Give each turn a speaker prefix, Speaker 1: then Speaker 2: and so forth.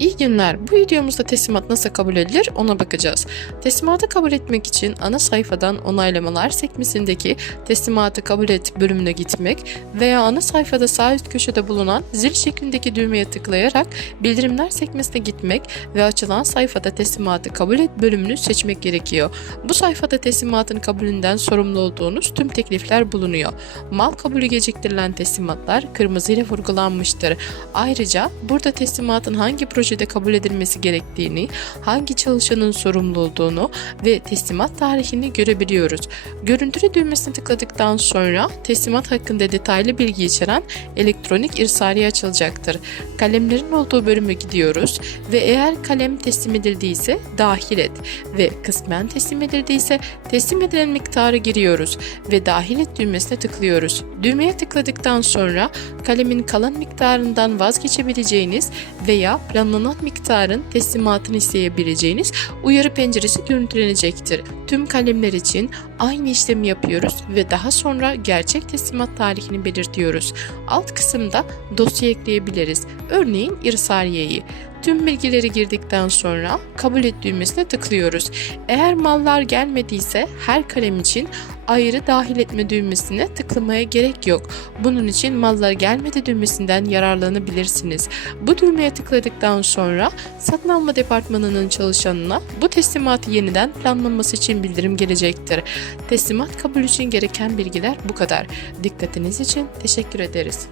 Speaker 1: İyi günler. Bu videomuzda teslimat nasıl kabul edilir ona bakacağız. Teslimatı kabul etmek için ana sayfadan onaylamalar sekmesindeki teslimatı kabul et bölümüne gitmek veya ana sayfada sağ üst köşede bulunan zil şeklindeki düğmeye tıklayarak bildirimler sekmesine gitmek ve açılan sayfada teslimatı kabul et bölümünü seçmek gerekiyor. Bu sayfada teslimatın kabulünden sorumlu olduğunuz tüm teklifler bulunuyor. Mal kabulü geciktirilen teslimatlar kırmızı ile vurgulanmıştır. Ayrıca burada teslimatın hangi projede kabul edilmesi gerektiğini, hangi çalışanın sorumlu olduğunu ve teslimat tarihini görebiliyoruz. Görüntülü düğmesine tıkladıktan sonra teslimat hakkında detaylı bilgi içeren elektronik irsaliye açılacaktır. Kalemlerin olduğu bölüme gidiyoruz ve eğer kalem teslim edildiyse dahil et ve kısmen teslim edildiyse teslim edilen miktarı giriyoruz ve dahil et düğmesine tıklıyoruz. Düğmeye tıkladıktan sonra kalemin kalan miktarından vazgeçebileceğiniz veya planlanan miktarın teslimatını isteyebileceğiniz uyarı penceresi görüntülenecektir. Tüm kalemler için aynı işlemi yapıyoruz ve daha sonra gerçek teslimat tarihini belirtiyoruz. Alt kısımda dosya ekleyebiliriz. Örneğin irsaliyeyi. Tüm bilgileri girdikten sonra kabul et düğmesine tıklıyoruz. Eğer mallar gelmediyse her kalem için ayrı dahil etme düğmesine tıklamaya gerek yok. Bunun için mallar gelmedi düğmesinden yararlanabilirsiniz. Bu düğmeye tıkladıktan sonra satın alma departmanının çalışanına bu teslimatı yeniden planlanması için bildirim gelecektir. Teslimat kabul için gereken bilgiler bu kadar. Dikkatiniz için teşekkür ederiz.